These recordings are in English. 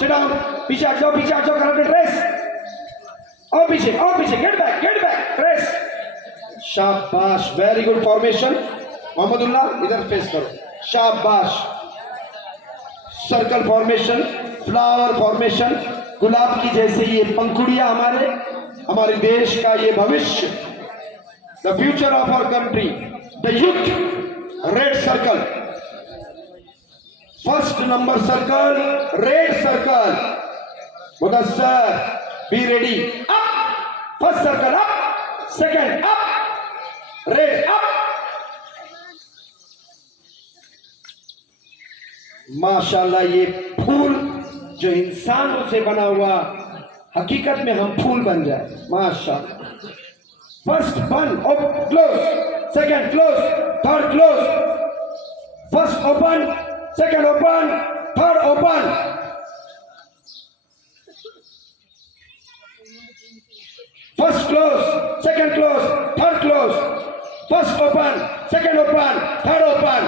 sit down. पीछे हट जाओ, correct race. और पीछे, get back, race. शाबाश, very good formation. मोहम्मदुल्लाह इधर फेस करो. शाबाश. सर्कल फॉर्मेशन, फ्लावर फॉर्मेशन, गुलाब की जैसे ये पंखुड़ियां हमारे देश का ये भविष्य, the future of our country, the youth. Red circle, first number circle, red circle. Mudassar, be ready. Up, first circle up, second up, red up. माशाल्लाह, ये फूल जो इंसानों से बना हुआ, हकीकत में हम फूल बन जाए. माशाल्लाह. फर्स्ट बन, close, second close, third close. First open, second open, third open. First close, second close, third close. First open, second open, third open.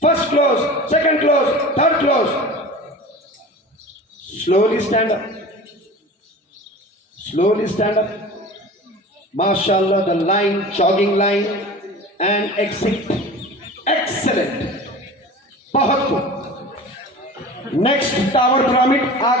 First close, second close, third close. Slowly stand up. Slowly stand up. MashaAllah, the line, jogging line and exit. Excellent. बहुत खूब. Next tower pyramid.